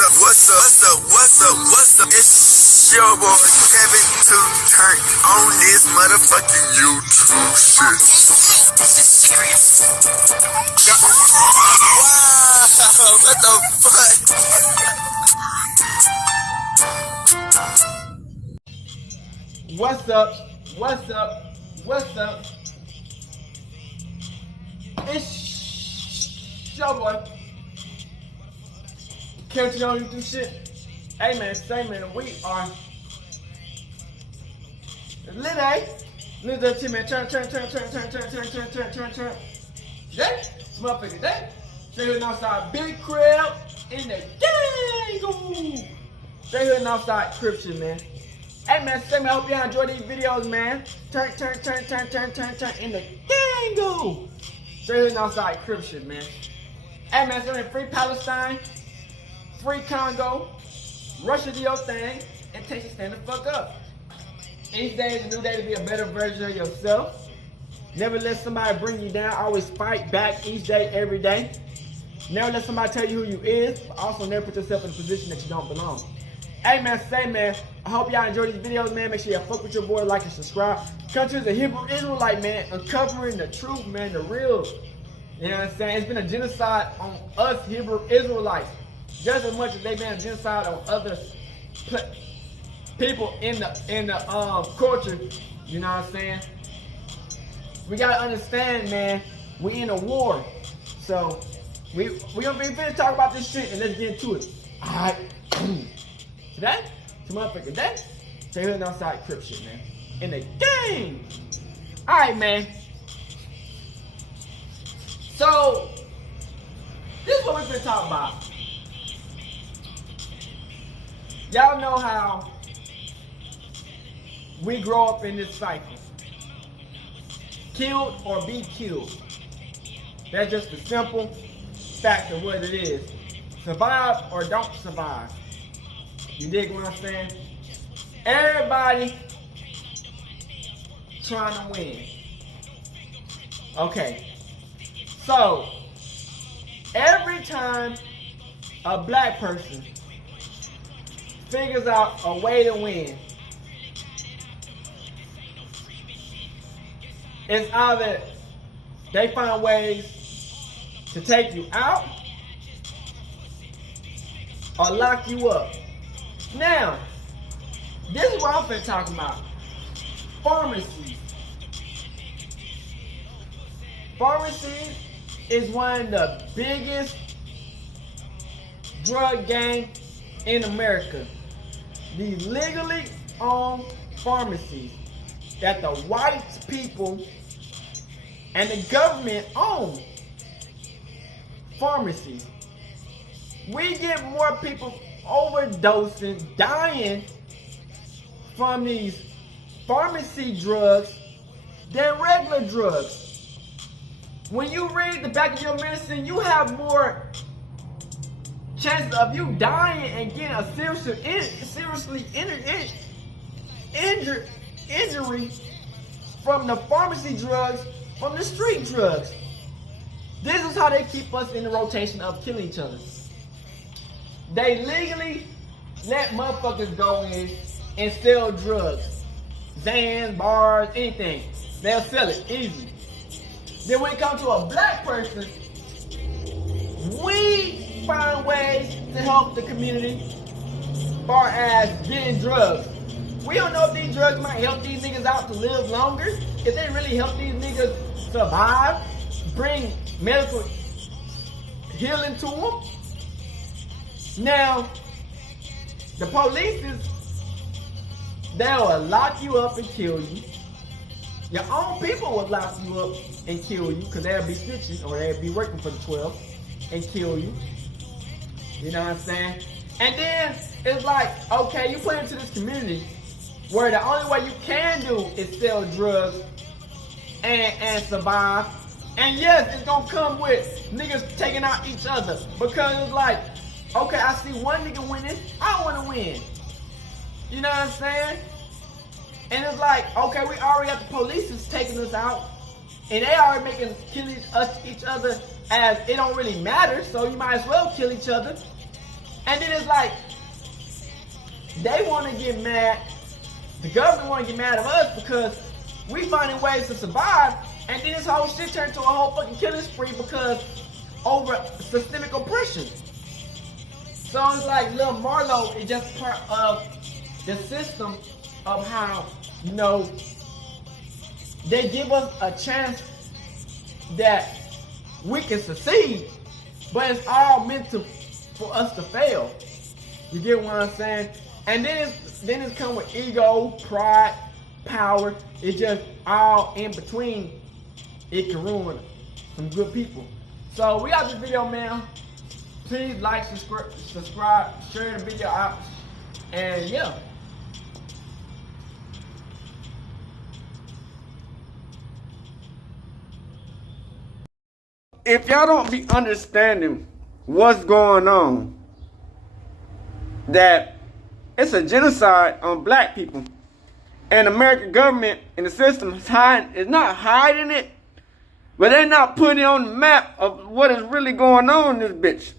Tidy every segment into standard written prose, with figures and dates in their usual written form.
What's up? It's your boy Kevin to turn on this motherfucking YouTube shit. Wow, what the fuck? What's up? It's your boy Kevin on YouTube shit. Hey man, we are lit, eh? Lit man, turn. Today, motherfucker, today. Straight hood outside, big crib in the gang. Straight hood outside, crib shit, man. Hey man, I hope y'all enjoy these videos, man. Turn in the gang. Straight hood outside, crib shit, man. Hey man, so free Palestine, free Congo. Russia do your thing and take your stand the fuck up. Each day is a new day to be a better version of yourself. Never let somebody bring you down. Always fight back each day, every day. Never let somebody tell you who you is, but also never put yourself in a position that you don't belong. Hey man, I hope y'all enjoy these videos, man. Make sure y'all fuck with your boy, like and subscribe. Country is a Hewbrew Israelite, man, uncovering the truth, man, the real. You know what I'm saying? It's been a genocide on us Hewbrew Israelites. Just as much as they've been a genocide on other people in the culture, you know what I'm saying? We gotta understand, man, we in a war. So we gonna be finna talk about this shit and let's get into it. Alright. Today, motherfucker, stay hood outside crib shit, man. In the game. Alright, man. So this is what we're finna talk about. Y'all know how we grow up in this cycle. Killed or be killed. That's just the simple fact of what it is. Survive or don't survive. You dig what I'm saying? Everybody trying to win. Okay. So, every time a black person figures out a way to win, it's either they find ways to take you out or lock you up. Now, this is what I'm finna talk about. Pharmacy. Pharmacy is one of the biggest drug gangs in America. These legally owned pharmacies that the white people and the government own. Pharmacies. We get more people overdosing, dying from these pharmacy drugs than regular drugs. When you read the back of your medicine, you have more chances of you dying and getting a seriously injury from the pharmacy drugs, from the street drugs. This is how they keep us in the rotation of killing each other. They legally let motherfuckers go in and sell drugs. Zans, bars, anything. They'll sell it easy. Then when it comes to a black person, we find ways to help the community as far as getting drugs. We don't know if these drugs might help these niggas out to live longer, if they really help these niggas survive, bring medical healing to them. Now, the police they'll lock you up and kill you. Your own people will lock you up and kill you because they'll be snitching or they'll be working for the 12 and kill you. You know what I'm saying? And then it's like, okay, you put into this community where the only way you can do is sell drugs and survive. And yes, it's gonna come with niggas taking out each other because it's like, okay, I see one nigga winning, I wanna win. You know what I'm saying? And it's like, okay, we already got the police is taking us out, and they already making killing each other as it don't really matter, so you might as well kill each other. And then it's like, they want to get mad, the government want to get mad at us because we finding ways to survive, and then this whole shit turned to a whole fucking killing spree because over systemic oppression. So it's like Lil Marlo is just part of the system of how, you know, they give us a chance that we can succeed, but it's all meant for us to fail. You get what I'm saying? And then it's come with ego, pride, power. It's just all in between. It can ruin some good people. So we got this video, man. Please like, subscribe, share the video out, and yeah. If y'all don't be understanding what's going on, that it's a genocide on black people, and the American government and the system is not hiding it, but they're not putting it on the map of what is really going on in this bitch.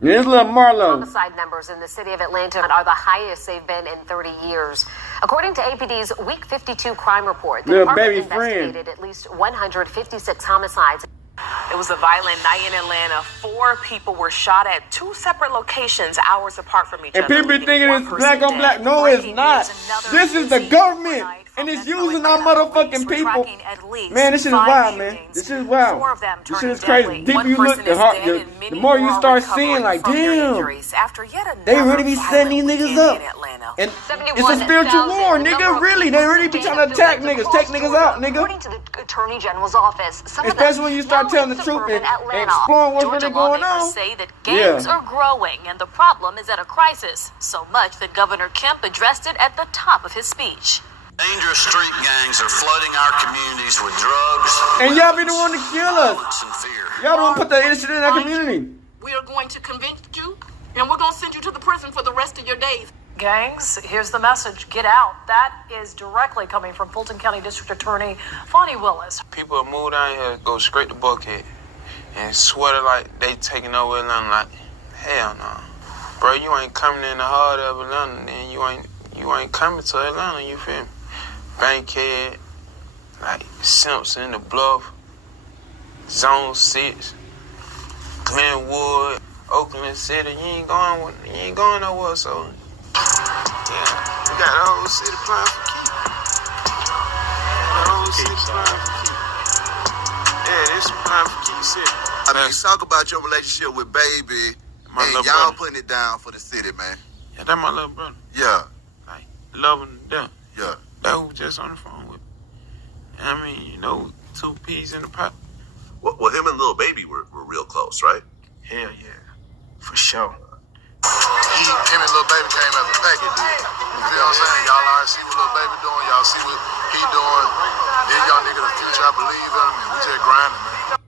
Here's little Marlo. Homicide numbers in the city of Atlanta are the highest they've been in 30 years. According to APD's Week 52 crime report, the department investigated at least 156 homicides. It was a violent night in Atlanta. 4 people were shot at 2 separate locations, hours apart from each other. And people thinking it's black on black. No, it's not. This is the government. And it's using our motherfucking people. Man, this shit is wild, man. This shit is wild. This shit is crazy. The deeper you look, the more you start seeing, like, damn, they really be setting these niggas up. And it's a spiritual war, nigga. Really, they really be trying to attack niggas, take niggas out, nigga. According to the Attorney General's office, especially when you start telling the truth and exploring what's really going on. Say that gangs are growing, and the problem is at a crisis. So much that Governor Kemp addressed it at the top of his speech. Dangerous street gangs are flooding our communities with drugs. And y'all be the one to kill us. Y'all don't put the innocent in our community. We are going to convict you, and we're going to send you to the prison for the rest of your days. Gangs, here's the message. Get out. That is directly coming from Fulton County District Attorney Fonnie Willis. People move down here, go straight to Buckhead, and swear like they taking over Atlanta. Like, hell no. Bro, you ain't coming in the heart of Atlanta, then you ain't coming to Atlanta, you feel me? Bankhead, like Simpson, the Bluff, Zone 6, Glenwood, Oakland City. You ain't going nowhere. So yeah, we got the whole city playing for keep. The whole city playing for keep. Yeah, this playing for keep city. I mean, talk about your relationship with Baby, and y'all brother. Putting it down for the city, man. Yeah, that's my little brother. Yeah. Like, loving them. Yeah. That who just on the phone with me. I mean, you know, 2 peas in the pot. Well, him and Lil Baby were real close, right? Hell yeah. For sure. Him and Lil Baby came as a package deal. You know what I'm saying? Y'all already see what Lil Baby doing. Y'all see what he doing. Then y'all nigga the future, I believe him. And we just grinding, man.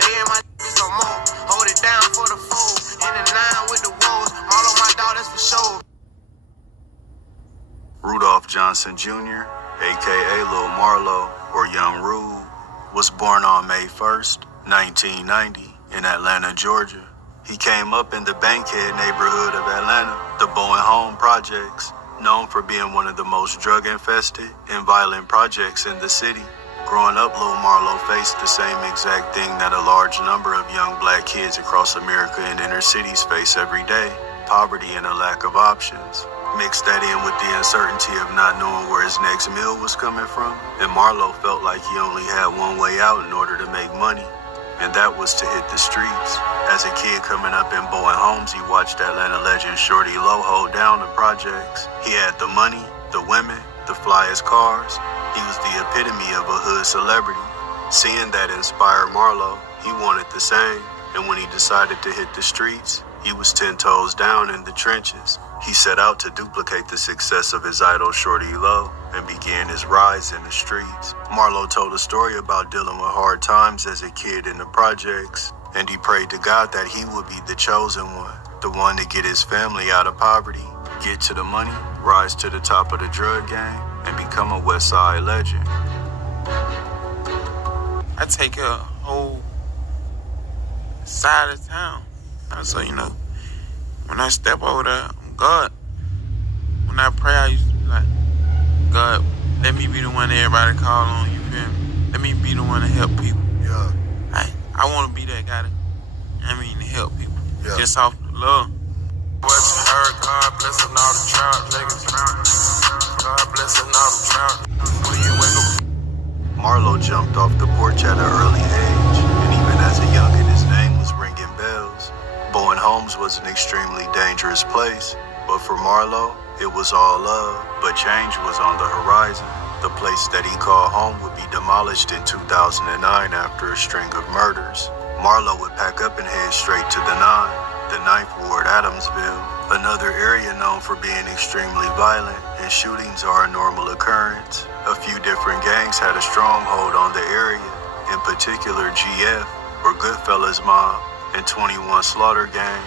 They in my so more. Hold it down for the fool. In the 9 with the wolves. Marlo, my dog, that's for sure. Rudolph Johnson Jr., a.k.a. Lil Marlo, or Young Rude, was born on May 1st, 1990, in Atlanta, Georgia. He came up in the Bankhead neighborhood of Atlanta, the Bowen Home Projects, known for being one of the most drug-infested and violent projects in the city. Growing up, Lil Marlo faced the same exact thing that a large number of young black kids across America and inner cities face every day: poverty and a lack of options. Mix that in with the uncertainty of not knowing where his next meal was coming from, and Marlo felt like he only had one way out in order to make money, and that was to hit the streets. As a kid coming up in Bowen Homes, he watched Atlanta legend Shorty Low hold down the projects. He had the money, the women, the flyest cars. He was the epitome of a hood celebrity. Seeing that inspired Marlo, he wanted the same, and when he decided to hit the streets, he was 10 toes down in the trenches. He set out to duplicate the success of his idol Shorty Low and began his rise in the streets. Marlo told a story about dealing with hard times as a kid in the projects, and he prayed to God that he would be the chosen one, the one to get his family out of poverty. get to the money, rise to the top of the drug game, and become a West Side legend. I take a whole side of town. So, you know, when I step over there, God, when I pray, I used to be like, God, let me be the one that everybody call on, you feel me? Let me be the one to help people. Yeah. I want to be that guy to help people. Yeah. Just off the love. What you heard, God blessing all the trap niggas. God blessing all the trap. When you wake up. Marlo jumped off the porch at an early age, and even as a youngin', his name was ringing bells. Bowen Homes was an extremely dangerous place, but for Marlo, it was all love. But change was on the horizon. The place that he called home would be demolished in 2009 after a string of murders. Marlo would pack up and head straight to the 9th Ward, Adamsville, another area known for being extremely violent, and shootings are a normal occurrence. A few different gangs had a stronghold on the area, in particular GF, or Goodfellas Mob, and 21 Slaughter Gang.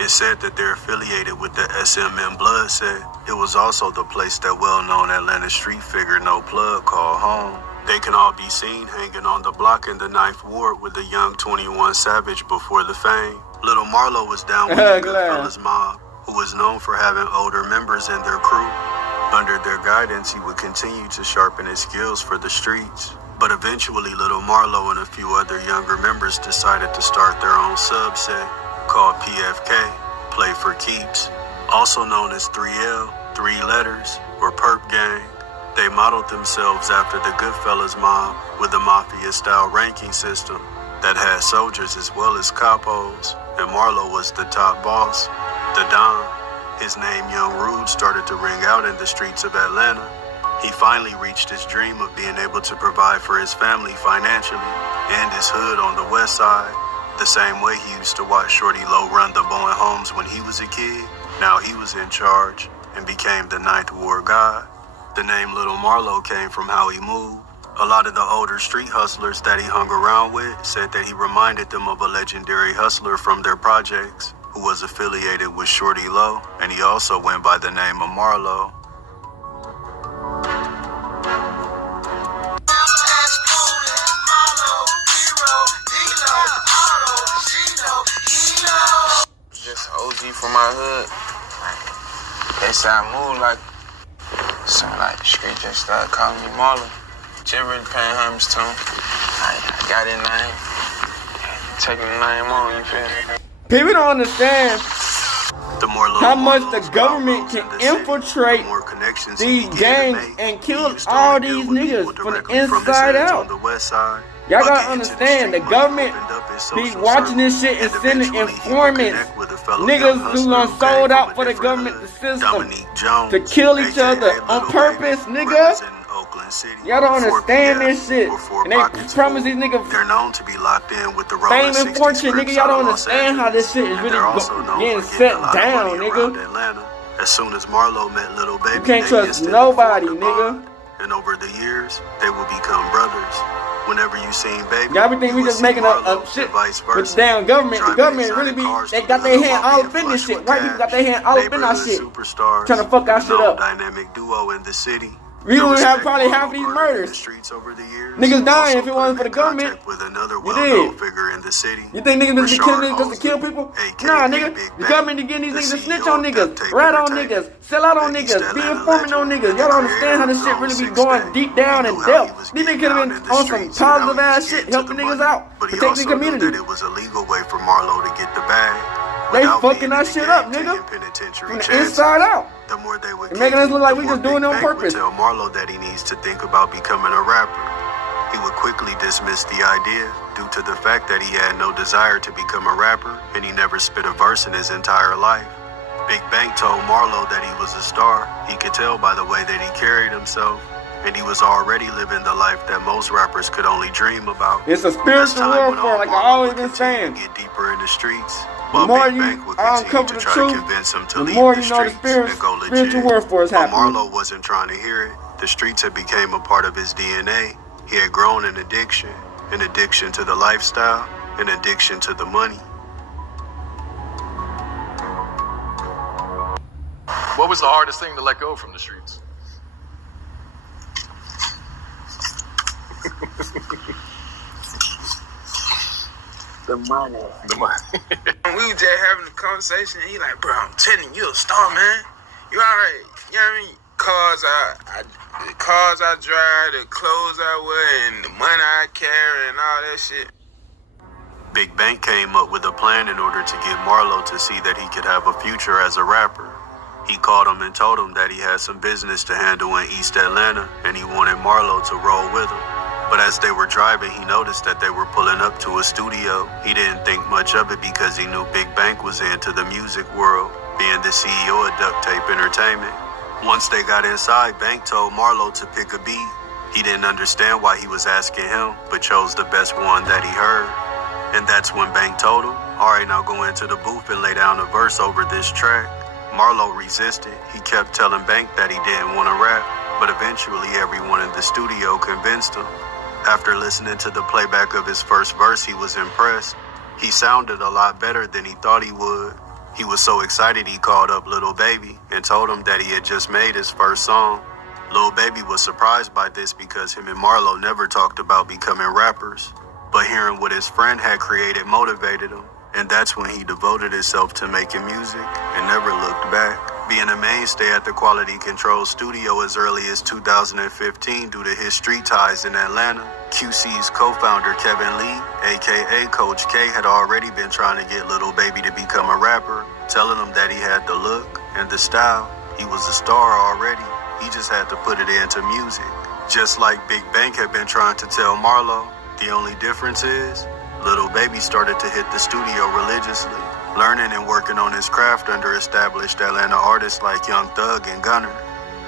It's said that they're affiliated with the SMM Blood set. It was also the place that well-known Atlanta street figure No Plug called home. They can all be seen hanging on the block in the 9th Ward with the young 21 Savage before the fame. Little Marlo was down with the Goodfellas Mob, who was known for having older members in their crew. Under their guidance, he would continue to sharpen his skills for the streets. But eventually, Little Marlo and a few other younger members decided to start their own subset called PFK, Play for Keeps, also known as 3L, 3 letters, or Perp Gang. They modeled themselves after the Goodfellas Mob with a mafia-style ranking system that had soldiers as well as capos, and Marlo was the top boss, the Don. His name, Young Rude, started to ring out in the streets of Atlanta. He finally reached his dream of being able to provide for his family financially and his hood on the west side, the same way he used to watch Shorty Low run the Bowen Homes when he was a kid. Now he was in charge and became the 9th Ward guy. The name Little Marlo came from how he moved. A lot of the older street hustlers that he hung around with said that he reminded them of a legendary hustler from their projects who was affiliated with Shorty Low, and he also went by the name of Marlo. Just OG from my hood. That's how I move like. So like the street just started calling me Marlo. Just really paying homage to him. I got his name. Taking the name on, you feel me? People don't understand how much the government can infiltrate these gangs and kill all these niggas from the inside out. Y'all gotta understand, the government be watching this shit and sending informants, niggas who done sold out for the government, the system, to kill each other on purpose, nigga. Y'all don't understand this shit. And they promise these niggas fame and fortune, nigga. Y'all don't understand how this shit is really getting set down, nigga. As soon as Marlo met Little Baby, you can't trust nobody, nigga. And over the years, they will become brothers. Whenever you seen Baby, y'all be thinking we just making up shit with the damn government. The government really be, they got their hand all up in this shit. White people got their hand all up in our shit. Trying to fuck our shit up. Dynamic duo in the city. We would have probably half of these murders. Niggas dying if it wasn't for the government. You did. You think niggas just be killing niggas just to kill people? Nah, nigga. The government is getting these niggas to snitch on niggas, rat on niggas, sell out on niggas, be informing on niggas. Y'all don't understand how this shit really be going deep down in depth. These niggas could have been on some positive ass shit, helping niggas out, protecting the community. It was a legal way for Marlo to get the bag. They fucking our shit up, nigga. From the inside out. The more they would making us look like we just doing it on purpose. Tell Marlo that he needs to think about becoming a rapper. He would quickly dismiss the idea due to the fact that he had no desire to become a rapper and he never spit a verse in his entire life. Big Bank told Marlo that he was a star. He could tell by the way that he carried himself, and he was already living the life that most rappers could only dream about. It's a spiritual warfare, like I always been saying. Get deeper in the streets. The more you uncover the truth, the more you know the spiritual warfare is happening. But Marlo wasn't trying to hear it. The streets had become a part of his DNA. He had grown an addiction to the lifestyle, an addiction to the money. What What was the hardest thing to let go from the streets? The money. The money. We was just having a conversation, and he like, bro, I'm telling you, a star, man. You alright? You know what I mean? The cars I drive, the clothes I wear, and the money I carry, and all that shit. Big Bank came up with a plan in order to get Marlo to see that he could have a future as a rapper. He called him and told him that he had some business to handle in East Atlanta, and he wanted Marlo to roll with him. But as they were driving, he noticed that they were pulling up to a studio. He didn't think much of it because he knew Big Bank was into the music world, being the CEO of Duct Tape Entertainment. Once they got inside, Bank told Marlo to pick a beat. He didn't understand why he was asking him, but chose the best one that he heard. And that's when Bank told him, all right, now go into the booth and lay down a verse over this track. Marlo resisted. He kept telling Bank that he didn't want to rap, but eventually everyone in the studio convinced him. After listening to the playback of his first verse, he was impressed. He sounded a lot better than he thought he would. He was so excited he called up Lil Baby and told him that he had just made his first song. Lil Baby was surprised by this because him and Marlo never talked about becoming rappers. But hearing what his friend had created motivated him, and that's when he devoted himself to making music and never looked back. Being a mainstay at the Quality Control studio as early as 2015 due to his street ties in Atlanta, QC's co-founder Kevin Lee, aka Coach K, had already been trying to get Lil Baby to become a rapper, telling him that he had the look and the style. He was a star already. He just had to put it into music. Just like Big Bank had been trying to tell Marlo, the only difference is Lil Baby started to hit the studio religiously, learning and working on his craft under established Atlanta artists like Young Thug and Gunna.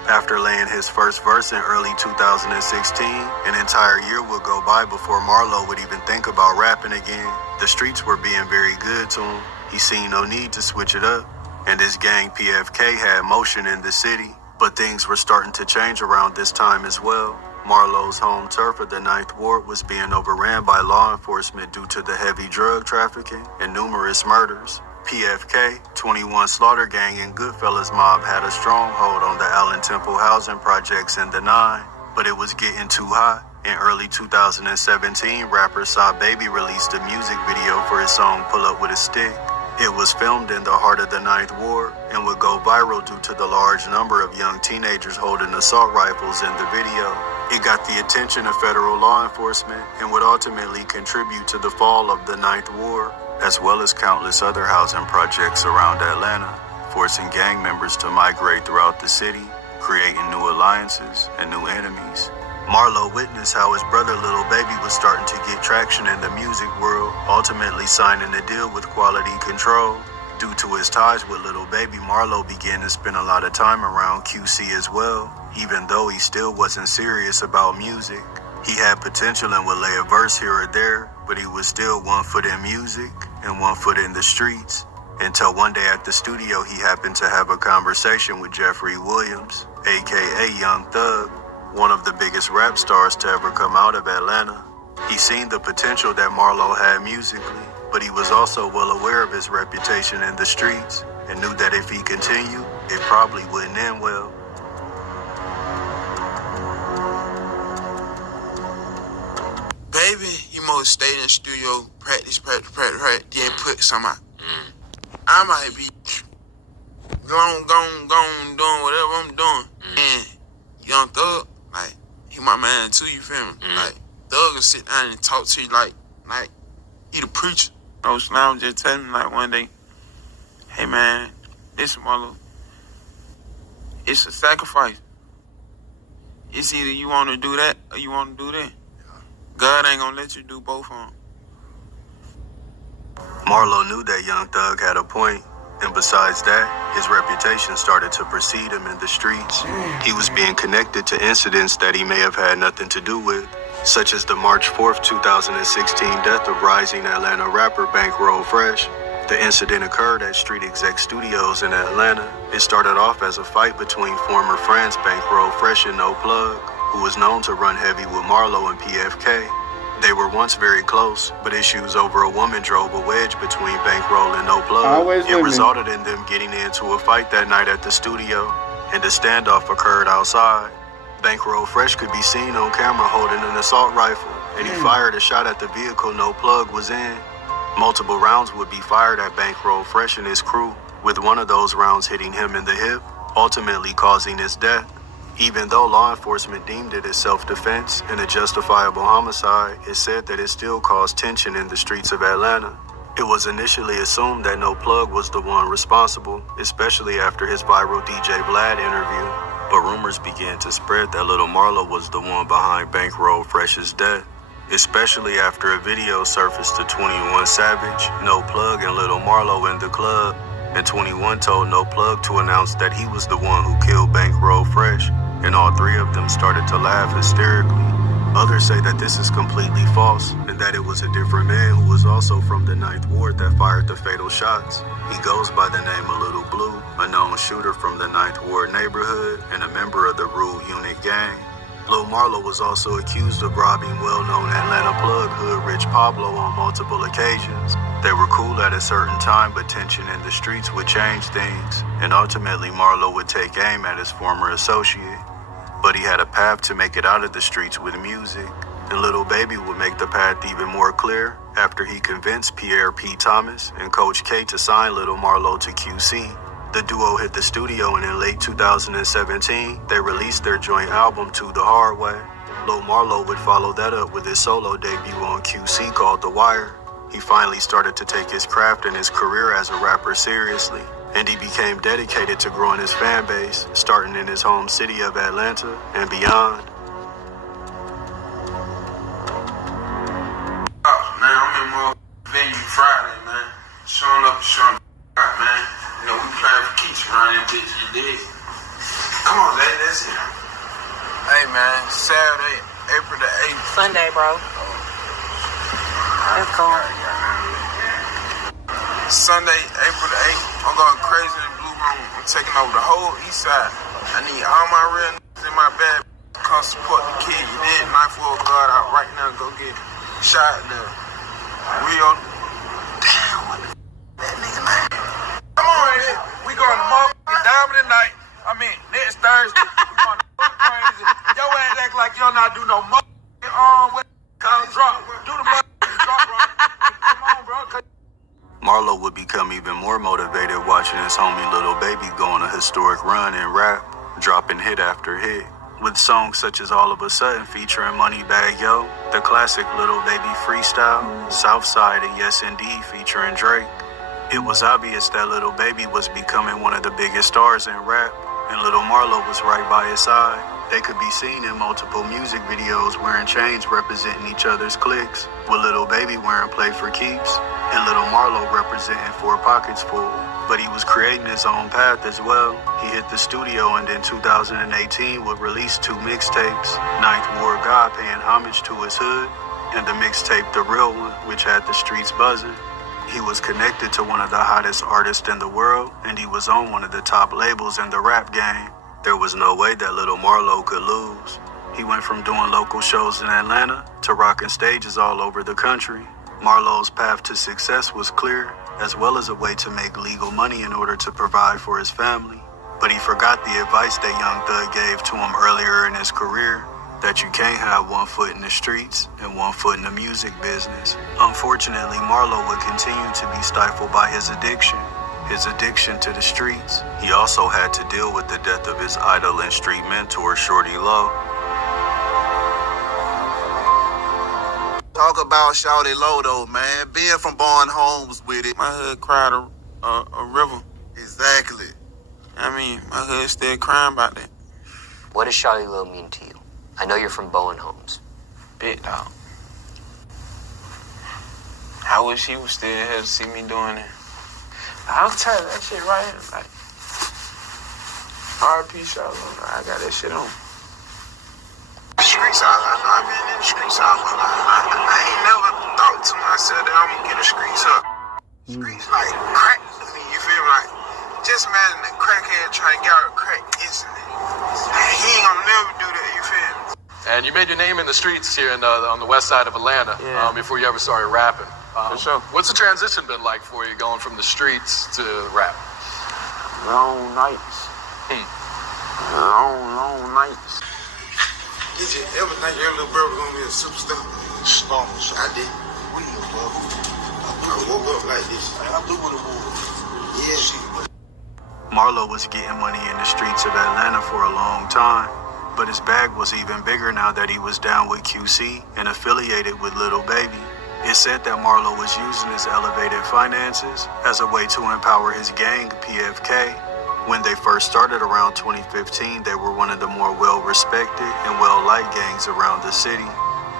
After laying his first verse in early 2016, an entire year would go by before Marlo would even think about rapping again. The streets were being very good to him. He seen no need to switch it up. And his gang PFK had motion in the city, but things were starting to change around this time as well. Marlo's home turf of the 9th Ward was being overran by law enforcement due to the heavy drug trafficking and numerous murders. PFK, 21 Slaughter Gang, and Goodfellas Mob had a stronghold on the Allen Temple housing projects in the 9, but it was getting too hot. In early 2017, rapper Saw Baby released a music video for his song Pull Up With a Stick. It was filmed in the heart of the 9th Ward and would go viral due to the large number of young teenagers holding assault rifles in the video. It got the attention of federal law enforcement and would ultimately contribute to the fall of the 9th Ward, as well as countless other housing projects around Atlanta, forcing gang members to migrate throughout the city, creating new alliances and new enemies. Marlo witnessed how his brother Lil Baby was starting to get traction in the music world, ultimately signing a deal with Quality Control. Due to his ties with Lil Baby, Marlo began to spend a lot of time around QC as well, even though he still wasn't serious about music. He had potential and would lay a verse here or there, but he was still 1 foot in music and 1 foot in the streets. Until one day at the studio, he happened to have a conversation with Jeffrey Williams, aka Young Thug, one of the biggest rap stars to ever come out of Atlanta. He seen the potential that Marlo had musically, but he was also well aware of his reputation in the streets and knew that if he continued, it probably wouldn't end well. Baby, you must stay in the studio, practice, then put some out. I might be gone, doing whatever I'm doing. And Young Thug, like, he my man too, you feel me? Like, Thug will sit down and talk to you like he the preacher. I was just telling me like one day, hey man, listen Marlo, it's a sacrifice. It's either you want to do that or you want to do that. God ain't gonna let you do both of them. Marlo knew that Young Thug had a point, and besides that, his reputation started to precede him in the streets. He was being connected to incidents that he may have had nothing to do with, such as the March 4th, 2016 death of rising Atlanta rapper Bankroll Fresh. The incident occurred at Street Exec Studios in Atlanta. It started off as a fight between former friends Bankroll Fresh and No Plug, who was known to run heavy with Marlo and PFK. They were once very close, but issues over a woman drove a wedge between Bankroll and No Plug. It resulted in them getting into a fight that night at the studio, and a standoff occurred outside. Bankroll Fresh could be seen on camera holding an assault rifle, and he fired a shot at the vehicle No Plug was in. Multiple rounds would be fired at Bankroll Fresh and his crew, with one of those rounds hitting him in the hip, ultimately causing his death. Even though law enforcement deemed it as self-defense and a justifiable homicide, it said that it still caused tension in the streets of Atlanta. It was initially assumed that No Plug was the one responsible, especially after his viral DJ Vlad interview. But rumors began to spread that Little Marlo was the one behind Bankroll Fresh's death, especially after a video surfaced to 21 Savage, No Plug, and Little Marlo in the club, and 21 told No Plug to announce that he was the one who killed Bankroll Fresh, and all three of them started to laugh hysterically. Others say that this is completely false, and that it was a different man who was also from the 9th Ward that fired the fatal shots. He goes by the name of Little Blue, a known shooter from the 9th Ward neighborhood and a member of the Rule Unit gang. Lil Marlo was also accused of robbing well-known Atlanta plug Hood Rich Pablo on multiple occasions. They were cool at a certain time, but tension in the streets would change things, and ultimately Marlo would take aim at his former associate. But he had a path to make it out of the streets with music, and Lil Baby would make the path even more clear after he convinced Pierre P. Thomas and Coach K to sign Lil Marlo to QC. The duo hit the studio, and in late 2017, they released their joint album, To the Hard Way. Lil Marlo would follow that up with his solo debut on QC called The Wire. He finally started to take his craft and his career as a rapper seriously, and he became dedicated to growing his fan base, starting in his home city of Atlanta and beyond. Man, I'm in my venue Friday, man. Showing up and showing up, man. You know, we playing for keeps around that bitch, you dig? Come on, Zay, that's it. Hey, man, Saturday, April the 8th. Sunday, bro. Let's go. Sunday, April the 8th, I'm going crazy in the Blue Room. I'm taking over the whole east side. I need all my real niggas in my bag. Come support the kid, you did. Knife will God out right now, go get shot in the real. Damn, what the that nigga name? Come on, we going to motherfucking Diamond tonight. I mean, next Thursday, we going to crazy. Your ass act like you don't not do no motherfucking what drop. Do the motherfucking drop, bro. Come on, bro. Marlo would become even more motivated watching his homie Lil Baby go on a historic run in rap, dropping hit after hit, with songs such as All of a Sudden featuring Moneybagg Yo, the classic Lil Baby Freestyle, Southside, and Yes Indeed featuring Drake. It was obvious that Lil Baby was becoming one of the biggest stars in rap, and Lil Marlo was right by his side. They could be seen in multiple music videos wearing chains representing each other's cliques, with Lil Baby wearing Play for Keeps, and Lil Marlo representing Four Pockets Full. But he was creating his own path as well. He hit the studio, and in 2018 would release 2 mixtapes, 9th Ward God paying homage to his hood, and the mixtape The Real One, which had the streets buzzing. He was connected to one of the hottest artists in the world, and he was on one of the top labels in the rap game. There was no way that Lil Marlo could lose. He went from doing local shows in Atlanta to rocking stages all over the country. Marlo's path to success was clear, as well as a way to make legal money in order to provide for his family. But he forgot the advice that Young Thug gave to him earlier in his career, that you can't have one foot in the streets and one foot in the music business. Unfortunately, Marlo would continue to be stifled by his addiction to the streets. He also had to deal with the death of his idol and street mentor, Shorty Low. Talk about Shorty Low though, man. Being from Born Homes with it. My hood cried a river. Exactly. I mean, my hood still crying about that. What does Shorty Low mean to you? I know you're from Bowen Homes. Big dog. I wish he was still here to see me doing it. I'll tell you that shit right here. Like, R.I.P. Shorty Low, I got that shit on. Streets all I know. I've been in the streets all my life. I ain't never thought to myself that I'm gonna get the streets up. Streets like crack to me, you feel me? Like, just imagine a crackhead trying to get out of crack instantly. He ain't gonna never do that, you feel me? And you made your name in the streets here on the west side of Atlanta before you ever started rapping. For sure. What's the transition been like for you going from the streets to rap? Long nights. Long nights. Did you ever think your little brother was gonna be a superstar? Stars. I did. Real, bro. I woke up like this. I do what it was. Yeah. Marlo was getting money in the streets of Atlanta for a long time, but his bag was even bigger now that he was down with QC and affiliated with Lil Baby. It's said that Marlo was using his elevated finances as a way to empower his gang, PFK. When they first started around 2015, they were one of the more well-respected and well-liked gangs around the city.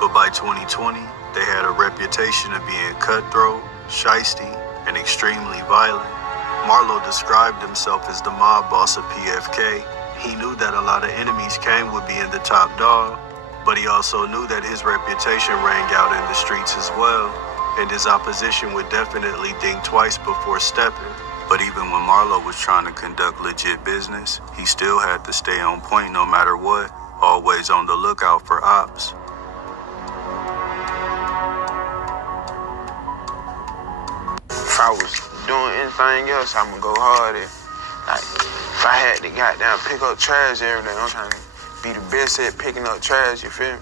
But by 2020, they had a reputation of being cutthroat, shiesty, and extremely violent. Marlo described himself as the mob boss of PFK. He knew that a lot of enemies came with being the top dog, but he also knew that his reputation rang out in the streets as well, and his opposition would definitely think twice before stepping. But even when Marlo was trying to conduct legit business, he still had to stay on point no matter what, always on the lookout for ops. If I was doing anything else, I'm gonna go hard at. Like, if I had to goddamn pick up trash every day, I'm trying to be the best at picking up trash, you feel me?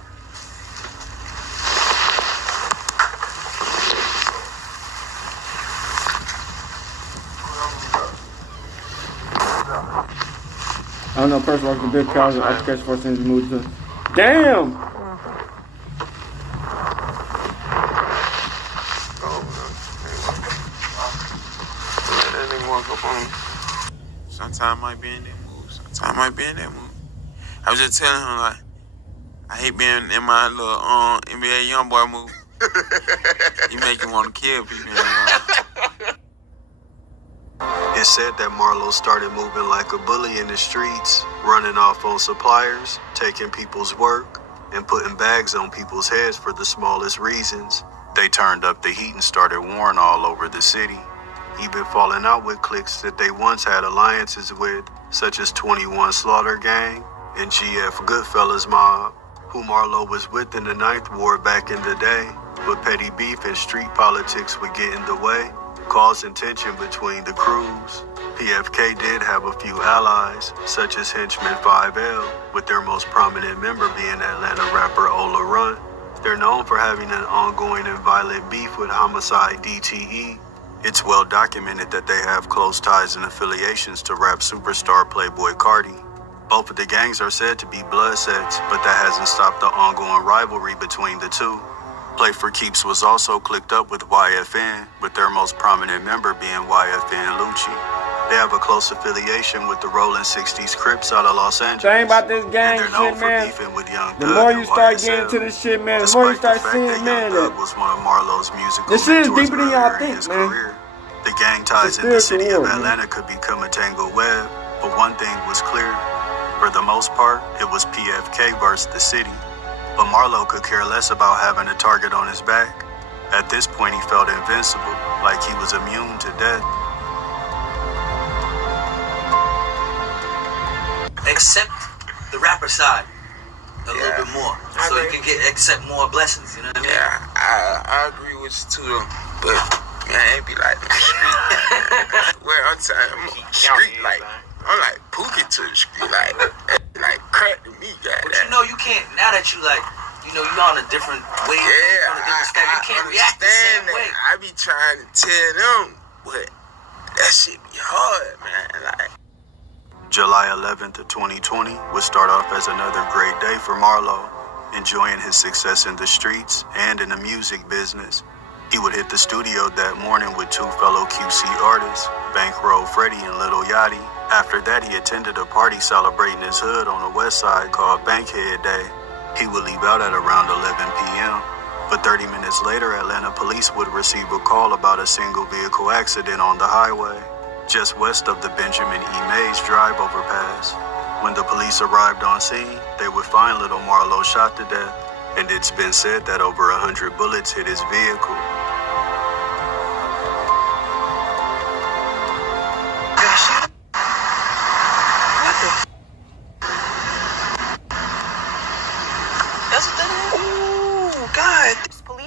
I don't know, person walks the big cars and I catch force and move to. Damn! Sometimes I might be in that mood. Sometimes I might be in that mood. I was just telling him, like, I hate being in my little NBA YoungBoy mood. You make you want to kill people. It's said that Marlo started moving like a bully in the streets, running off on suppliers, taking people's work, and putting bags on people's heads for the smallest reasons. They turned up the heat and started warring all over the city, even falling out with cliques that they once had alliances with, such as 21 Slaughter Gang and GF Goodfellas Mob, who Marlo was with in the Ninth Ward back in the day, but petty beef and street politics would get in the way, causing tension between the crews. PFK did have a few allies, such as Henchman 5L, with their most prominent member being Atlanta rapper Ola Runt. They're known for having an ongoing and violent beef with Homicide DTE. It's well documented that they have close ties and affiliations to rap superstar Playboy Cardi. Both of the gangs are said to be blood sets, but that hasn't stopped the ongoing rivalry between the two. Play for Keeps was also clicked up with YFN, with their most prominent member being YFN Lucci. They have a close affiliation with the Rolling 60s Crips out of Los Angeles. Thing about this gang shit, man. The more you start getting into this shit, man, the more you start seeing, man, that was one of Marlo's musical this shit is deeper than y'all think, man. Career. The gang ties in the city of Atlanta could become a tangled web, but one thing was clear. For the most part, it was PFK versus the city. But Marlo could care less about having a target on his back. At this point, he felt invincible, like he was immune to death. Accept the rapper side a little bit more, so you can accept more blessings. You know what I mean? Yeah, I agree with you too, though. But man, I ain't be like street. Where I'm street like I'm like Pookie to the street, like crack to me, guy. But you know, you can't now that you like, you know, you're on a different way. Yeah, on a different step. You can't react the same way. I be trying to tell them, but that shit be hard, man. Like. July 11th of 2020 would start off as another great day for Marlo, enjoying his success in the streets and in the music business. He would hit the studio that morning with two fellow QC artists, Bankroll Freddie and Lil Yachty. After that, he attended a party celebrating his hood on the west side called Bankhead Day. He would leave out at around 11 p.m. But 30 minutes later, Atlanta police would receive a call about a single vehicle accident on the highway, just west of the Benjamin E. Mays drive overpass. When the police arrived on scene, they would find little Marlo shot to death, and it's been said that over 100 bullets hit his vehicle.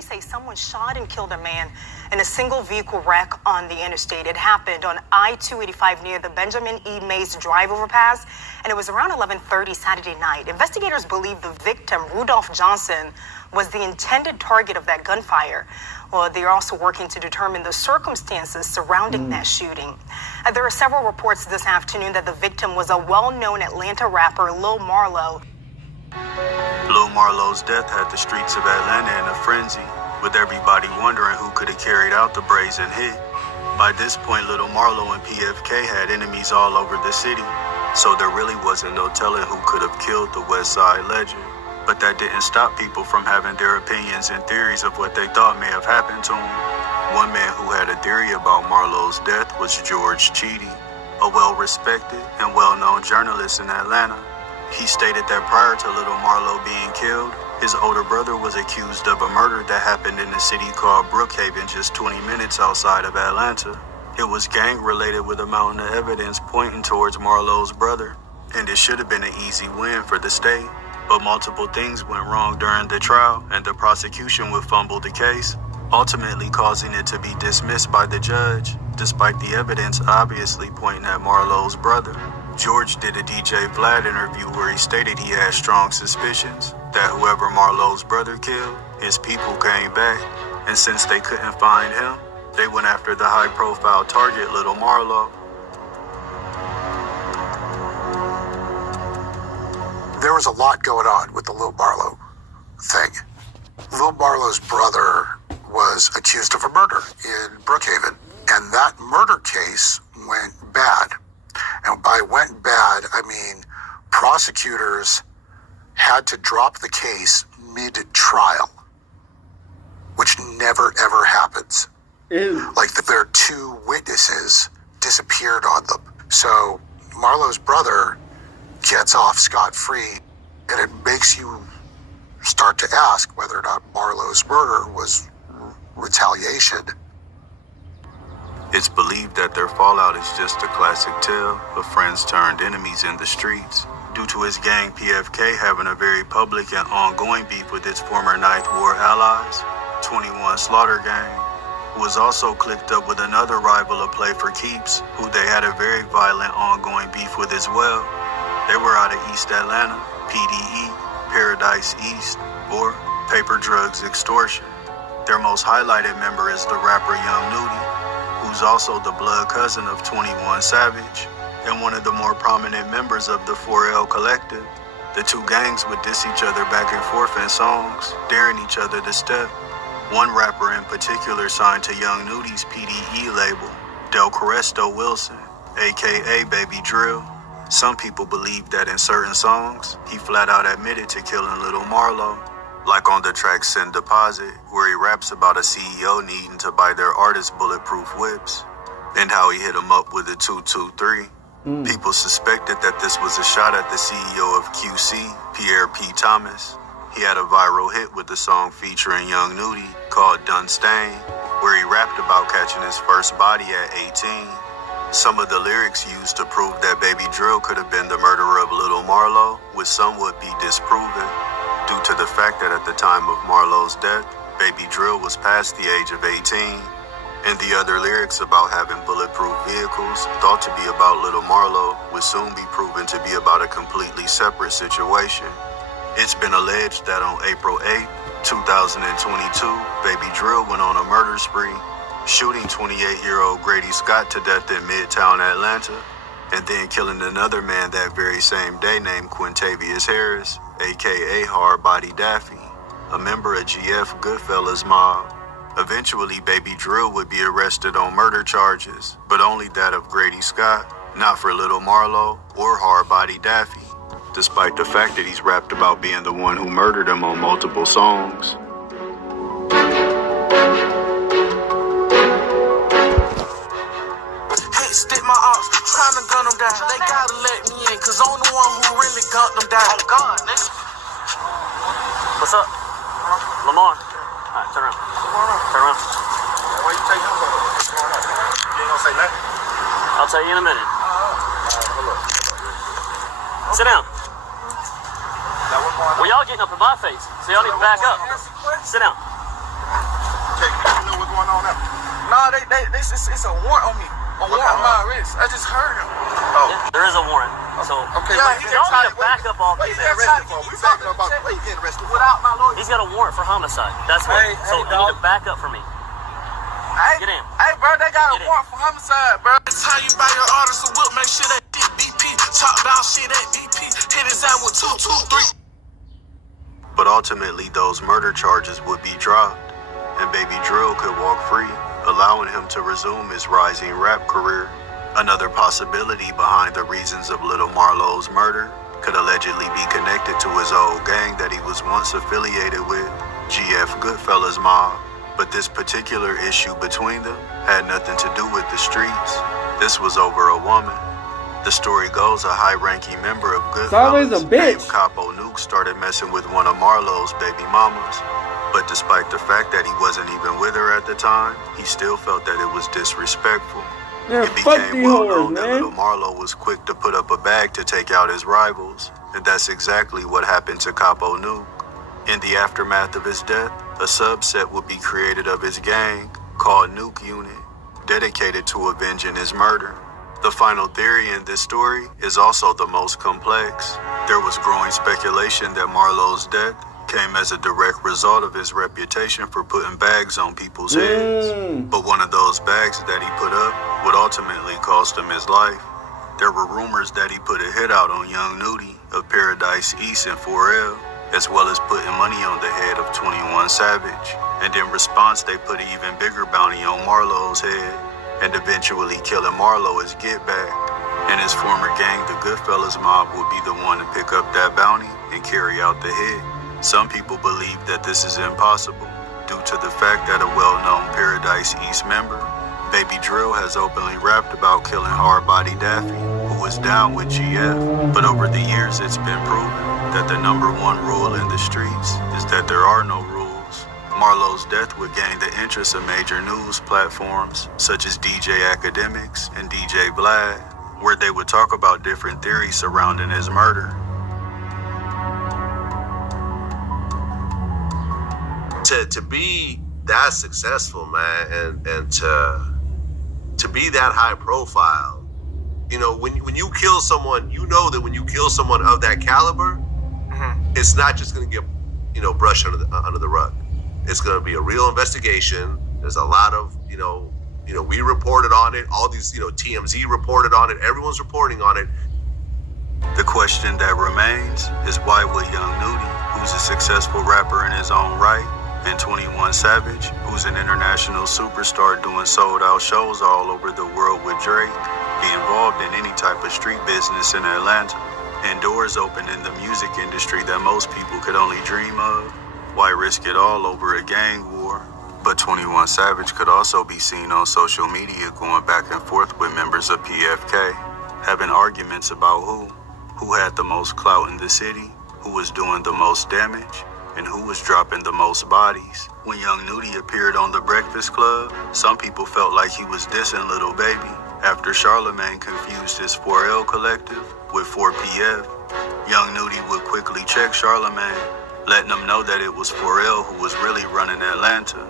police say someone shot and killed a man in a single vehicle wreck on the interstate. It happened on I-285 near the Benjamin E. Mays drive overpass, and it was around 11:30 Saturday night. Investigators believe the victim, Rudolph Johnson, was the intended target of that gunfire. Well, they're also working to determine the circumstances surrounding that shooting. There are several reports this afternoon that the victim was a well-known Atlanta rapper, Lil Marlo. Lil Marlo's death had the streets of Atlanta in a frenzy, with everybody wondering who could have carried out the brazen hit. By this point, Lil Marlo and PFK had enemies all over the city, so there really wasn't no telling who could have killed the West Side legend. But that didn't stop people from having their opinions and theories of what they thought may have happened to him. One man who had a theory about Marlo's death was George Cheedy, a well-respected and well-known journalist in Atlanta. He stated that prior to Little Marlo being killed, his older brother was accused of a murder that happened in a city called Brookhaven, just 20 minutes outside of Atlanta. It was gang-related with a mountain of evidence pointing towards Marlo's brother, and it should have been an easy win for the state. But multiple things went wrong during the trial, and the prosecution would fumble the case, ultimately causing it to be dismissed by the judge, despite the evidence obviously pointing at Marlo's brother. George did a DJ Vlad interview where he stated he had strong suspicions that whoever Marlo's brother killed, his people came back, and since they couldn't find him, they went after the high-profile target, Little Marlo. There was a lot going on with the Lil Marlo thing. Lil Marlo's brother was accused of a murder in Brookhaven, and that murder case went bad. And by went bad, I mean prosecutors had to drop the case mid-trial, which never ever happens. Like their two witnesses disappeared on them. So Marlo's brother gets off scot-free, and it makes you start to ask whether or not Marlo's murder was retaliation. It's believed that their fallout is just a classic tale of friends turned enemies in the streets, due to his gang PFK having a very public and ongoing beef with its former Ninth Ward allies, 21 Slaughter Gang, who was also clicked up with another rival of Play for Keeps, who they had a very violent ongoing beef with as well. They were out of East Atlanta, PDE, Paradise East, or Paper Drugs Extortion. Their most highlighted member is the rapper Young Nudy, who's also the blood cousin of 21 Savage, and one of the more prominent members of the 4L Collective. The two gangs would diss each other back and forth in songs, daring each other to step. One rapper in particular signed to Young Nudy's PDE label, Del Caresto Wilson, aka Baby Drill. Some people believe that in certain songs, he flat out admitted to killing Little Marlo, like on the track Send Deposit, where he raps about a CEO needing to buy their artists bulletproof whips, and how he hit him up with a 223. People suspected that this was a shot at the CEO of QC, Pierre P. Thomas. He had a viral hit with the song featuring Young Nudy called Done Stain, where he rapped about catching his first body at 18. Some of the lyrics used to prove that Baby Drill could have been the murderer of Little Marlo would somewhat be disproven, due to the fact that at the time of Marlo's death, Baby Drill was past the age of 18, and the other lyrics about having bulletproof vehicles thought to be about Little Marlo would soon be proven to be about a completely separate situation. It's been alleged that on April 8, 2022, Baby Drill went on a murder spree, shooting 28-year-old Grady Scott to death in Midtown Atlanta, and then killing another man that very same day named Quintavious Harris, aka Hard Body Daffy, a member of GF Goodfellas mob. Eventually, Baby Drill would be arrested on murder charges, but only that of Grady Scott, not for Little Marlo or Hard Body Daffy, despite the fact that he's rapped about being the one who murdered him on multiple songs. Stick my ops, trying to gun them down. They gotta let me in, cause I'm the one who really gunned them down. Oh God, nigga. What's up? Lamar. Alright, turn around. Turn around. Why you taking him for? You ain't gonna say nothing? I'll tell you in a minute. Hold up. Sit down. Well, y'all getting up in my face, so y'all need to back up. Sit down. going on now? Nah, it's a warrant on me. A warrant on my wrist. I just heard him. Oh. There is a warrant. So, okay, y'all need to back up all these. He's without my lawyer. He's got a warrant for homicide. That's what. So you need to back up for me. Get in. Hey, bro, they got a warrant for homicide, bro. It's how you buy your orders, so we'll make sure that BP. Chop down shit at BP. Hit his out with 2, 2, 3. But ultimately, those murder charges would be dropped, and Baby Drill could walk free, allowing him to resume his rising rap career. Another possibility behind the reasons of Little Marlo's murder could allegedly be connected to his old gang that he was once affiliated with, GF Goodfellas Mob. But this particular issue between them had nothing to do with the streets. This was over a woman. The story goes a high-ranking member of Goodfellas named Capo Nuke started messing with one of Marlo's baby mamas. But despite the fact that he wasn't even with her at the time, he still felt that it was disrespectful. Yeah, it became well known that Little Marlo was quick to put up a bag to take out his rivals, and that's exactly what happened to Capo Nuke. In the aftermath of his death, a subset would be created of his gang called Nuke Unit, dedicated to avenging his murder. The final theory in this story is also the most complex. There was growing speculation that Marlo's death came as a direct result of his reputation for putting bags on people's heads. But one of those bags that he put up would ultimately cost him his life. There were rumors that he put a hit out on Young Nudie of Paradise East and 4L, as well as putting money on the head of 21 Savage. And in response, they put an even bigger bounty on Marlo's head, and eventually killing Marlo as get back. And his former gang, the Goodfellas Mob, would be the one to pick up that bounty and carry out the hit. Some people believe that this is impossible due to the fact that a well-known Paradise East member, Baby Drill, has openly rapped about killing Hardbody Daffy, who was down with GF. But over the years, it's been proven that the #1 rule in the streets is that there are no rules. Marlo's death would gain the interest of major news platforms such as DJ Academics and DJ Vlad, where they would talk about different theories surrounding his murder. To be that successful, man, and to be that high profile, you know, when you kill someone, you know that when you kill someone of that caliber, it's not just going to get, you know, brushed under the rug. It's going to be a real investigation. There's a lot of, you know, we reported on it. All these, you know, TMZ reported on it. Everyone's reporting on it. The question that remains is why would Young Nudie, who's a successful rapper in his own right, and 21 Savage, who's an international superstar doing sold-out shows all over the world with Drake, be involved in any type of street business in Atlanta, and doors open in the music industry that most people could only dream of? Why risk it all over a gang war? But 21 Savage could also be seen on social media going back and forth with members of PFK, having arguments about who had the most clout in the city, who was doing the most damage, and who was dropping the most bodies. When Young Nudie appeared on The Breakfast Club, some people felt like he was dissing Lil Baby after Charlemagne confused his 4L collective with 4PF. Young Nudie would quickly check Charlemagne, letting him know that it was 4L who was really running Atlanta.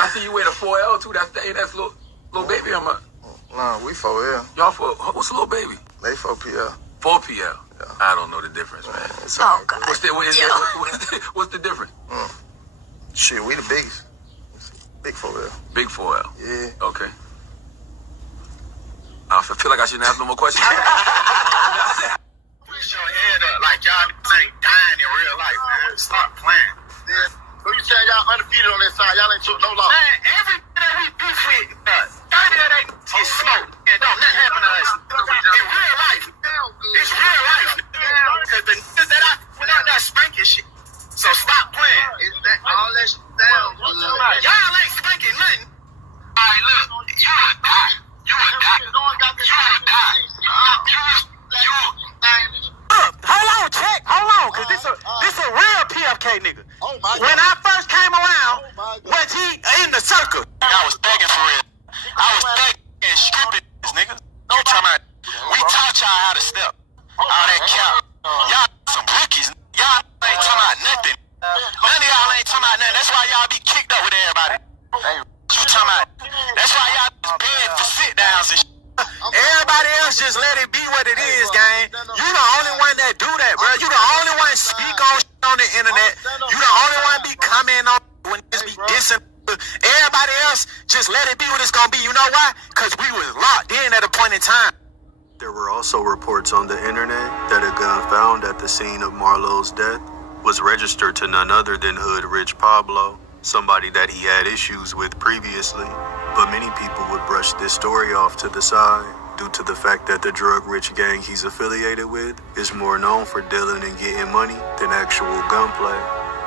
I see you wear the 4L too. That's Lil Baby on my. No, we 4L. Y'all what's Lil Baby? They 4PL. 4PL. Yeah. I don't know the difference, man. Oh, God. What's the difference? Shit, we the biggest. Big 4L. Big 4L. Yeah. Okay. I feel like I shouldn't have no more questions. Put your head up like y'all ain't dying in real life, man. Stop playing. Yeah. So you saying y'all undefeated on that side? Y'all ain't took no loss. Man, every that we beef with, 30 of that get smoked. And don't nothing happen to us. In real life. It's real life. Because the niggas that I went out there spanking shit. So stop playing. All that shit down. Y'all ain't spanking nothing. All right, look. You would die. You would die. You would die. Hold on, check. Hold on, because this a real PFK nigga. When I first came around, was he in the circle? you what it is, gang. You the only one that do that, bro. You the only one speak on the internet. You the only one be coming on when niggas be dissing. Everybody else, just let it be what it's gonna be. You know why? Because we was locked in at a point in time. There were also reports on the internet that a gun found at the scene of Marlo's death was registered to none other than Hood Rich Pablo, somebody that he had issues with previously. But many people would brush this story off to the side due to the fact that the drug-rich gang he's affiliated with is more known for dealing and getting money than actual gunplay.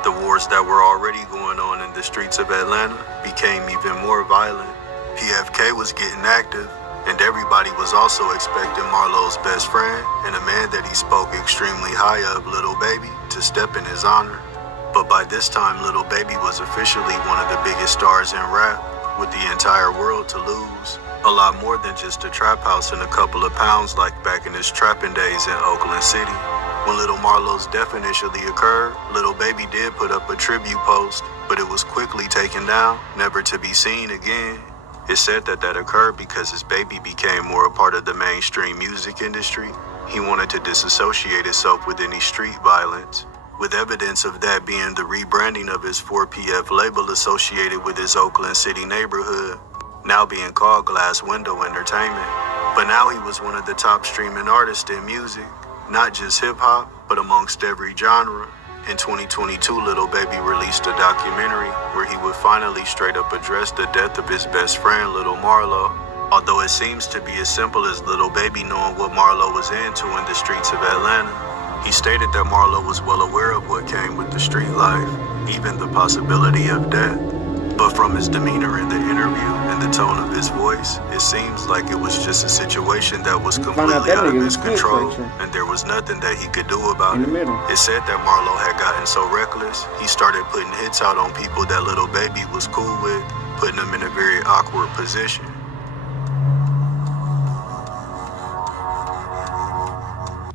The wars that were already going on in the streets of Atlanta became even more violent. PFK was getting active, and everybody was also expecting Marlo's best friend and a man that he spoke extremely high of, Lil Baby, to step in his honor. But by this time, Lil Baby was officially one of the biggest stars in rap, with the entire world to lose. A lot more than just a trap house and a couple of pounds like back in his trapping days in Oakland City. When Lil Marlo's death initially occurred, Lil Baby did put up a tribute post, but it was quickly taken down, never to be seen again. It's said that occurred because his baby became more a part of the mainstream music industry. He wanted to disassociate himself with any street violence, with evidence of that being the rebranding of his 4PF label associated with his Oakland City neighborhood, now being called Glass Window Entertainment. But now he was one of the top streaming artists in music, not just hip-hop, but amongst every genre. In 2022, Lil Baby released a documentary where he would finally straight up address the death of his best friend, Lil Marlo. Although it seems to be as simple as Lil Baby knowing what Marlo was into in the streets of Atlanta, he stated that Marlo was well aware of what came with the street life, even the possibility of death. But from his demeanor in the interview and the tone of his voice, it seems like it was just a situation that was completely out of his control, and there was nothing that he could do about it. It said that Marlo had gotten so reckless, he started putting hits out on people that Lil Baby was cool with, putting them in a very awkward position.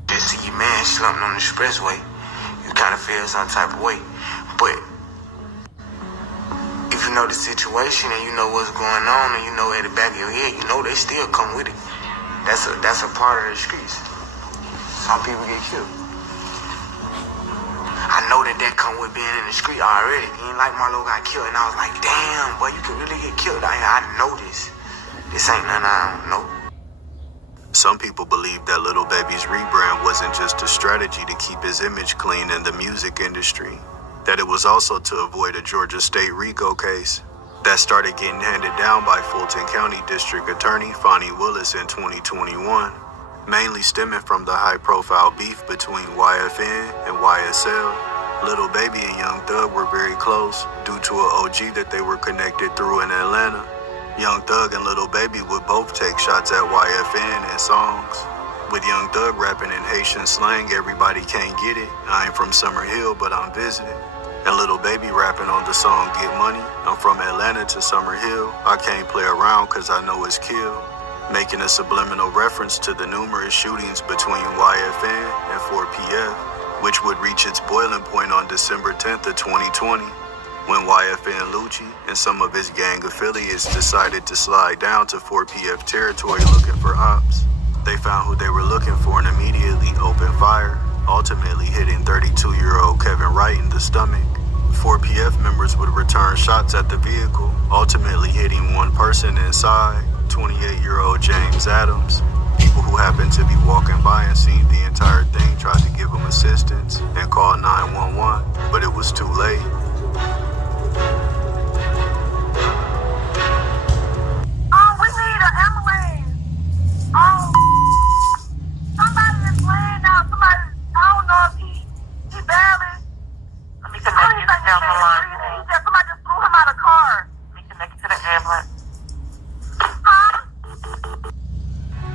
Just see your man slumping on the expressway, you kind of feel some type of way. But if you know the situation and you know what's going on and you know at the back of your head, you know they still come with it. That's a part of the streets. Some people get killed. I know that come with being in the street already. It ain't like Marlo got killed and I was like, damn, boy, you could really get killed. I know this. This ain't nothing I don't know. Some people believe that Lil Baby's rebrand wasn't just a strategy to keep his image clean in the music industry, that it was also to avoid a Georgia State RICO case that started getting handed down by Fulton County District Attorney Fonnie Willis in 2021, mainly stemming from the high-profile beef between YFN and YSL. Lil Baby and Young Thug were very close due to an OG that they were connected through in Atlanta. Young Thug and Lil Baby would both take shots at YFN in songs, with Young Thug rapping in Haitian slang, "Everybody can't get it, I ain't from Summer Hill, but I'm visiting." And Lil Baby rapping on the song "Get Money, I'm from Atlanta to Summer Hill, I can't play around cause I know it's kill," making a subliminal reference to the numerous shootings between YFN and 4PF, which would reach its boiling point on December 10th of 2020, when YFN Lucci and some of his gang affiliates decided to slide down to 4PF territory looking for ops. They found who they were looking for and immediately opened fire, ultimately hitting 32-year-old Kevin Wright in the stomach. 4PF members would return shots at the vehicle, ultimately hitting one person inside, 28-year-old James Adams. People who happened to be walking by and seeing the entire thing tried to give him assistance and called 911, but it was too late. We need an ambulance. Somebody is laying out. Somebody, I don't know if he barely. Let me connect you down the line. Somebody just threw him out of the car. Let me connect you to the ambulance.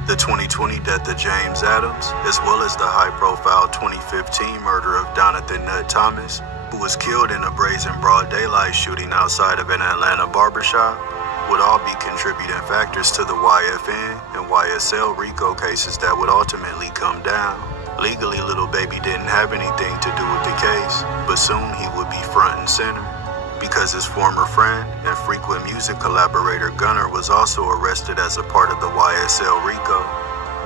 The 2020 death of James Adams, as well as the high-profile 2015 murder of Donathan Nutt Thomas, who was killed in a brazen broad daylight shooting outside of an Atlanta barbershop, would all be contributing factors to the YFN and YSL RICO cases that would ultimately come down. Legally, Lil Baby didn't have anything to do with the case, but soon he would be front and center, because his former friend and frequent music collaborator Gunner was also arrested as a part of the YSL RICO.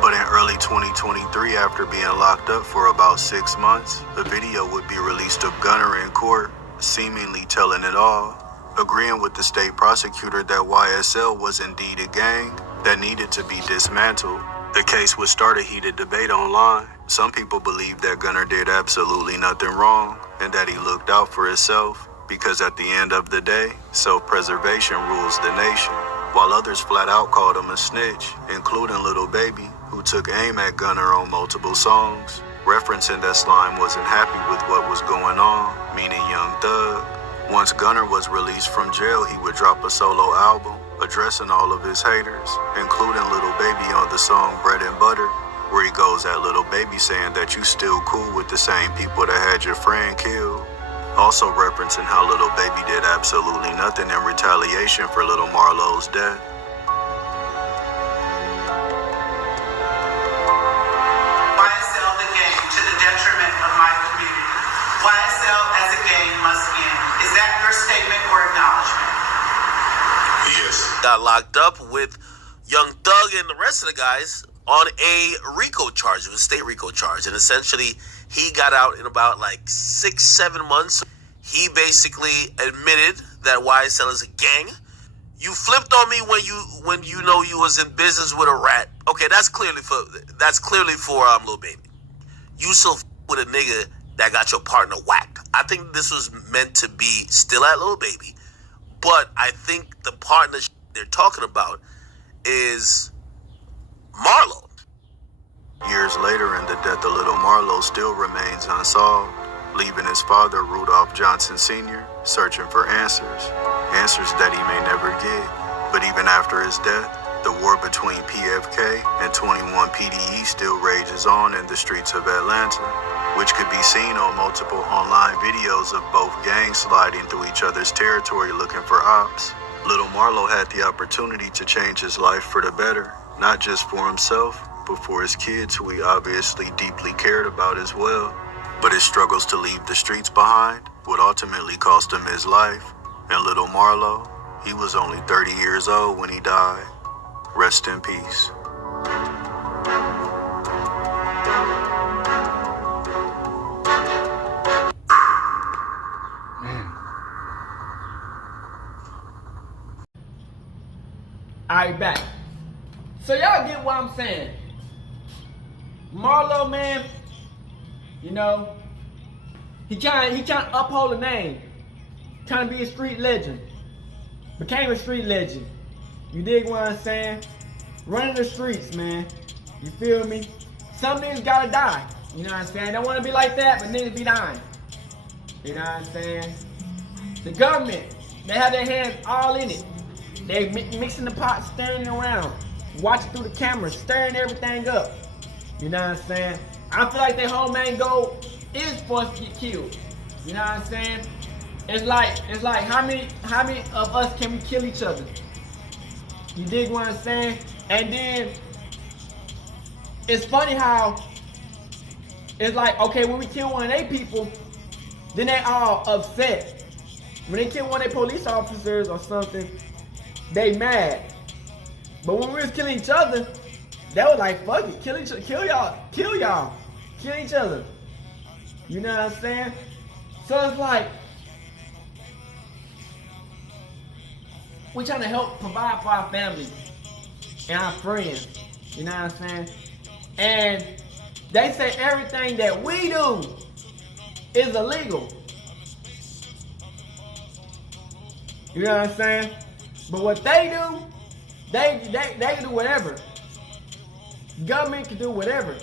But in early 2023, after being locked up for about 6 months, a video would be released of Gunner in court, seemingly telling it all, agreeing with the state prosecutor that YSL was indeed a gang that needed to be dismantled. The case would start a heated debate online. Some people believe that Gunner did absolutely nothing wrong and that he looked out for himself because at the end of the day, self-preservation rules the nation. While others flat out called him a snitch, including Lil Baby, who took aim at Gunner on multiple songs, referencing that Slime wasn't happy with what was going on, meaning Young Thug. Once Gunner was released from jail, he would drop a solo album addressing all of his haters, including Lil Baby on the song Bread and Butter, where he goes at Lil Baby saying that you still cool with the same people that had your friend killed. Also referencing how Lil Baby did absolutely nothing in retaliation for Lil Marlo's death. YSL the gang to the detriment of my community. YSL as a gang must end. Is that your statement or acknowledgement? Yes. Got locked up with Young Thug and the rest of the guys on a RICO charge. It was a state RICO charge. And essentially, he got out in about like 6-7 months. He basically admitted that YSL is a gang. You flipped on me when you know you was in business with a rat. Okay, that's clearly for Lil Baby. You still with a nigga that got your partner whacked. I think this was meant to be still at Lil Baby, but I think the partner they're talking about is Marlo. Years later, and the death of little Marlo still remains unsolved, leaving his father, Rudolph Johnson Sr., searching for answers that he may never get. But even after his death, the war between PFK and 21 PDE still rages on in the streets of Atlanta, which could be seen on multiple online videos of both gangs sliding through each other's territory looking for ops. Little Marlo had the opportunity to change his life for the better, not just for himself, but for his kids, who he obviously deeply cared about as well. But his struggles to leave the streets behind would ultimately cost him his life. And little Marlo, he was only 30 years old when he died. Rest in peace. Alright, back. So y'all get what I'm saying. Marlo, man, you know, he trying to uphold the name, trying to be a street legend. Became a street legend. You dig what I'm saying? Running the streets, man. You feel me? Some niggas gotta die. You know what I'm saying? Don't want to be like that, but niggas be dying. You know what I'm saying? The government, they have their hands all in it. They mixing the pot, stirring around, watching through the camera, stirring everything up. You know what I'm saying? I feel like their whole main goal is for us to get killed. You know what I'm saying? It's like how many of us can we kill each other? You dig what I'm saying? And then it's funny how it's like, okay, when we kill one of their people, then they all upset. When they kill one of their police officers or something, they mad. But when we was killing each other, they was like, fuck it, kill y'all, kill each other. You know what I'm saying? So it's like, we trying to help provide for our family and our friends. You know what I'm saying? And they say everything that we do is illegal. You know what I'm saying? But what they do, they can do whatever. Government can do whatever.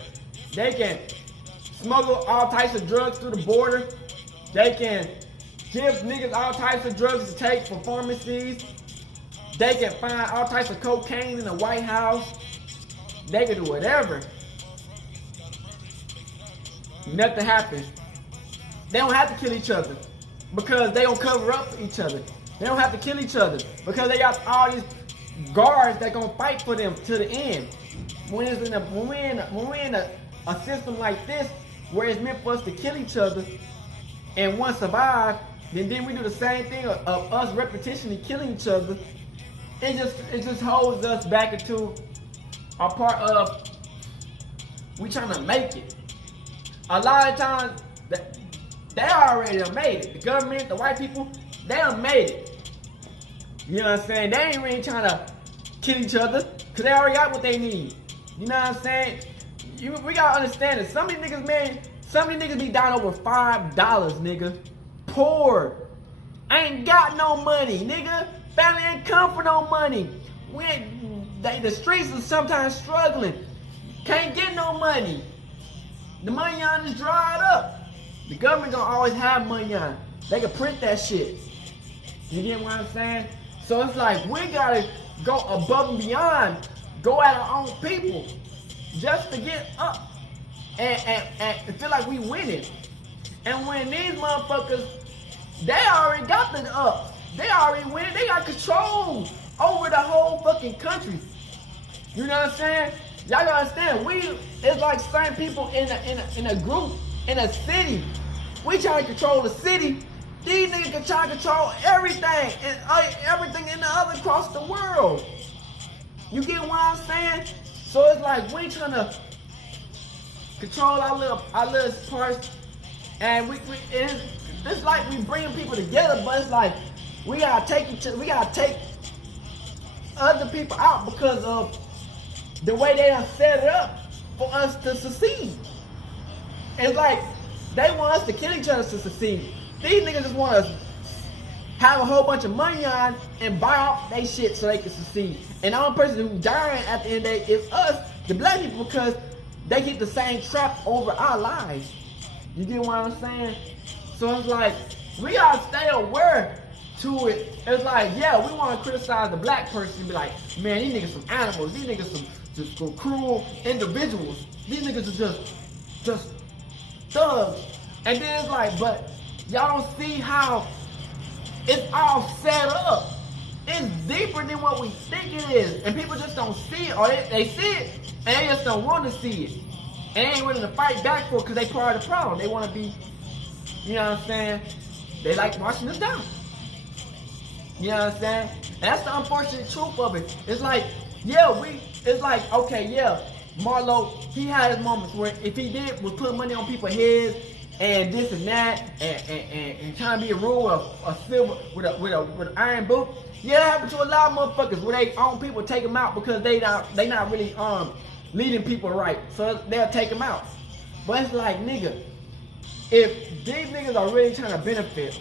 They can smuggle all types of drugs through the border. They can give niggas all types of drugs to take for pharmacies. They can find all types of cocaine in the White House. They can do whatever. Nothing happens. They don't have to kill each other because they don't cover up for each other. They don't have to kill each other because they got all these guards that gonna fight for them to the end. When we're in a system like this where it's meant for us to kill each other and one survive, then we do the same thing of us repetitionally killing each other. It just holds us back into a part of We trying to make it. A lot of times, they already done made it. The government, the white people, they done made it. You know what I'm saying? They ain't really trying to kill each other because they already got what they need. You know what I'm saying? We gotta understand that some of these niggas, man, some of these niggas be down over $5, nigga. Poor. Ain't got no money, nigga. Family ain't come for no money. The streets is sometimes struggling. Can't get no money. The money on is dried up. The government gonna always have money on. They can print that shit. You get what I'm saying? So it's like we gotta go above and beyond, go at our own people, just to get up and feel like we winning. And when these motherfuckers, they already got the ups. They already winning. They got control over the whole fucking country. You know what I'm saying? Y'all gotta understand, it's like certain people in a group, in a city. We trying to control the city. These niggas can try to control everything and everything in the other across the world. You get what I'm saying? So it's like we trying to control our little parts, and it's like we bringing people together, but it's like we gotta take other people out because of the way they done set it up for us to succeed. It's like they want us to kill each other to succeed. These niggas just want us to have a whole bunch of money on and buy off they shit so they can succeed. And the only person who's dying at the end of the day is us, the black people, because they get the same trap over our lives. You get what I'm saying? So it's like, we gotta stay aware to it. It's like, yeah, we want to criticize the black person and be like, man, these niggas some animals. These niggas some cruel individuals. These niggas are just thugs. And then it's like, but y'all don't see how it's all set up. It's deeper than what we think it is. And people just don't see it, or they see it, and they just don't want to see it. And they ain't willing to fight back for it because they part of the problem. They want to be, you know what I'm saying? They like watching us down. You know what I'm saying? And that's the unfortunate truth of it. It's like, yeah, it's like, okay, yeah, Marlo, he had his moments where if he was putting money on people's heads and this and that and trying to be a ruler of silver with an iron boot. Yeah, that happened to a lot of motherfuckers where they own people take them out because they not really leading people right. So they'll take them out. But it's like, nigga, if these niggas are really trying to benefit,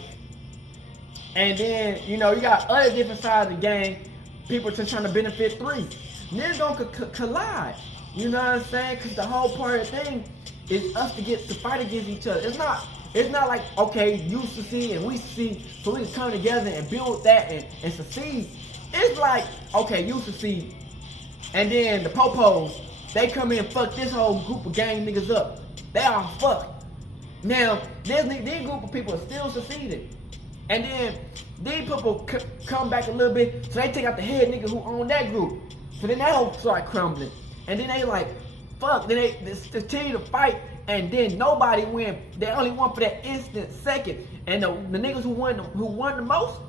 and then, you know, you got other different sides of the game, people just trying to benefit three. Niggas gonna collide. You know what I'm saying? Because the whole part of the thing is us to fight against each other. It's not like, okay, you succeed and we succeed, so we can come together and build that and succeed. It's like, okay, you succeed, and then the popos, they come in and fuck this whole group of gang niggas up. They all fucked. Now, these group of people are still succeeding. And then these people come back a little bit, so they take out the head nigga who owned that group. So then that whole start crumbling. And then they like, fuck, then they continue to fight, and then nobody win. They only won for that instant second. And the niggas who won the most,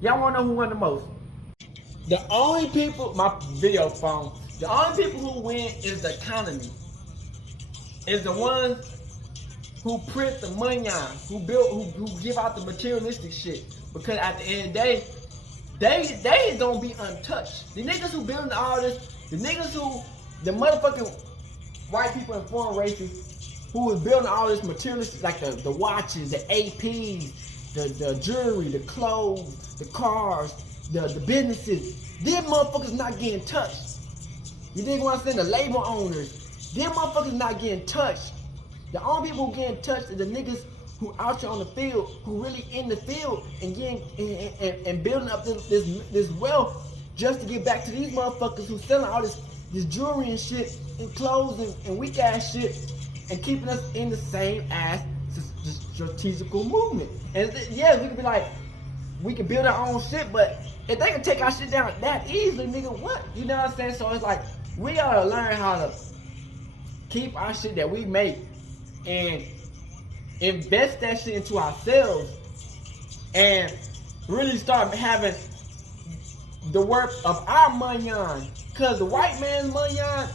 y'all wanna know who won the most? The only people, my video phone, the only people who win is the economy. Is the ones who print the money on, who give out the materialistic shit. Because at the end of the day, they don't be untouched. The niggas who building all this, the motherfucking white people and foreign races who was building all this materialistic, like the watches, the APs, the jewelry, the clothes, the cars, the businesses, them motherfuckers not getting touched. You dig what I'm saying? The labor owners, them motherfuckers not getting touched. The only people who getting touched is the niggas who out here on the field, who really in the field and getting and building up this wealth just to get back to these motherfuckers who selling all this jewelry and shit and clothes and weak ass shit and keeping us in the same ass strategical movement. And yeah, we could be like, we can build our own shit, but if they can take our shit down that easily, nigga, what? You know what I'm saying? So it's like, we gotta learn how to keep our shit that we make and invest that shit into ourselves and really start having the work of our money on. Cause the white man's money on,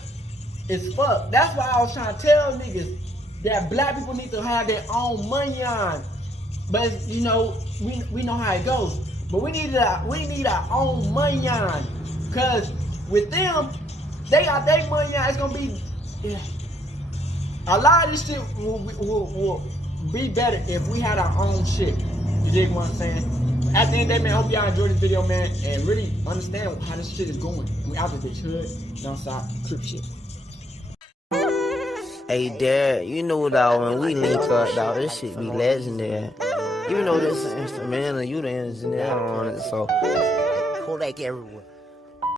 is fucked. That's why I was trying to tell niggas that black people need to have their own money on. But you know, we know how it goes. But we need our own money on. Cause with them, they got their money on. It's gonna be a lot of this shit will be better if we had our own shit. You dig what I'm saying? At the end of the day, man, I hope y'all enjoyed this video, man, and really understand how this shit is going. We out of this hood, downside, crip shit. Hey, Dad, you know, dog, when we link up, dog, this shit be legendary. You know this instrumental, you the engineer on it, so Kodak everywhere.